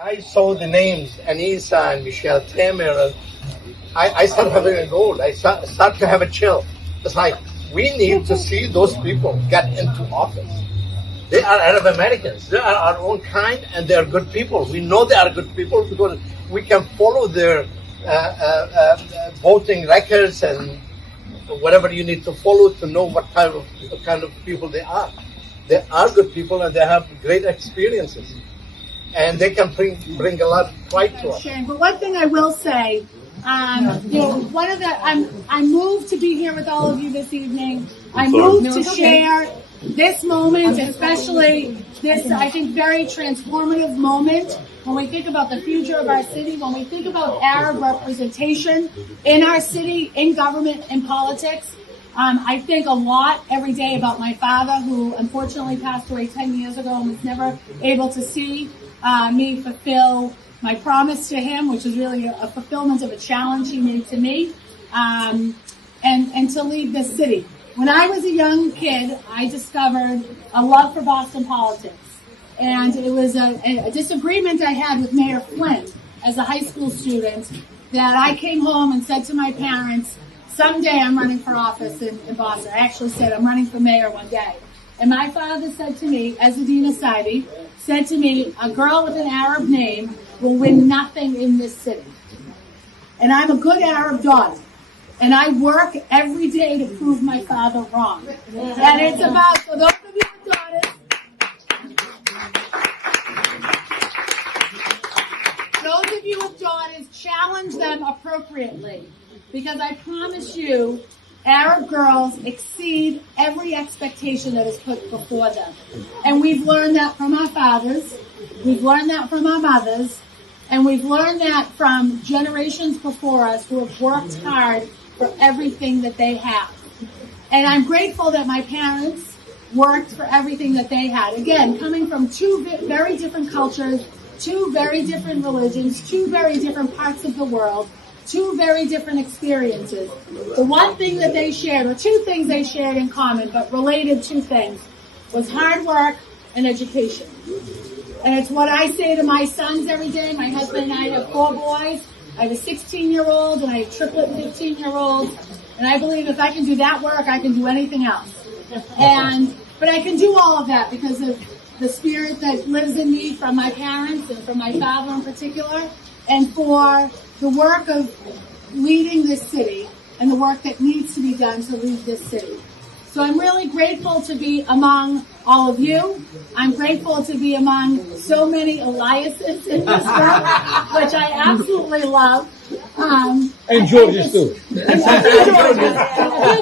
I saw the names, Annissa and Michelle Tamer, and I started having a goal. I start to have a chill. It's like, we need to see those people get into office. They are Arab Americans. They are our own kind, and they are good people. We know they are good people because we can follow their voting records and whatever you need to follow to know what kind of people they are. They are good people, and they have great experiences, and they can bring a lot of pride to us. But one thing I will say, I'm moved to be here with all of you this evening. I'm moved to share this moment, especially this, I think, very transformative moment when we think about the future of our city, when we think about Arab representation in our city, in government, in politics. I think a lot every day about my father, who unfortunately passed away 10 years ago and was never able to see me fulfill my promise to him, which is really a fulfillment of a challenge he made to me, and to lead this city. When I was a young kid, I discovered a love for Boston politics. And it was a disagreement I had with Mayor Flynn as a high school student, that I came home and said to my parents, someday I'm running for office in Boston. I actually said I'm running for mayor one day. And my father said to me, Annissa Essaibi, said to me, a girl with an Arab name will win nothing in this city. And I'm a good Arab daughter. And I work every day to prove my father wrong. And it's about, for those of you with daughters, challenge them appropriately. Because I promise you, Arab girls exceed every expectation that is put before them. And we've learned that from our fathers, we've learned that from our mothers, and we've learned that from generations before us who have worked hard for everything that they have. And I'm grateful that my parents worked for everything that they had. Again, coming from two very different cultures, two very different religions, two very different parts of the world, two very different experiences. The one thing that they shared, or two things they shared in common, but related two things, was hard work and education. And it's what I say to my sons every day. My husband and I have 4 boys. I have a 16-year-old and I have triplet 15-year-olds. And I believe if I can do that work, I can do anything else. But I can do all of that because of the spirit that lives in me from my parents and from my father in particular, and for the work of leading this city and the work that needs to be done to lead this city. So I'm really grateful to be among all of you. I'm grateful to be among so many Eliases in this room, which I absolutely love. And Georges too. And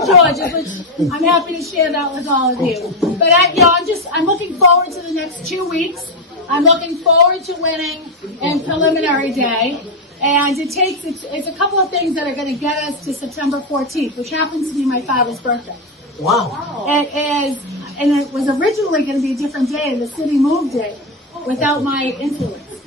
Georges, which I'm happy to share that with all of you. But I'm looking forward to the next 2 weeks. I'm looking forward to winning in preliminary day. And it's a couple of things that are going to get us to September 14th, which happens to be my father's birthday. Wow. It is, and it was originally going to be a different day, and the city moved it without my influence.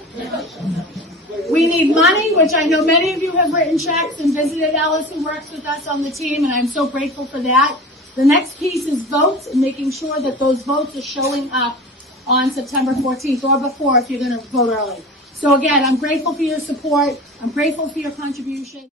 We need money, which I know many of you have written checks and visited Ellis, who works with us on the team, and I'm so grateful for that. The next piece is votes, and making sure that those votes are showing up on September 14th or before if you're going to vote early. So again, I'm grateful for your support. I'm grateful for your contribution.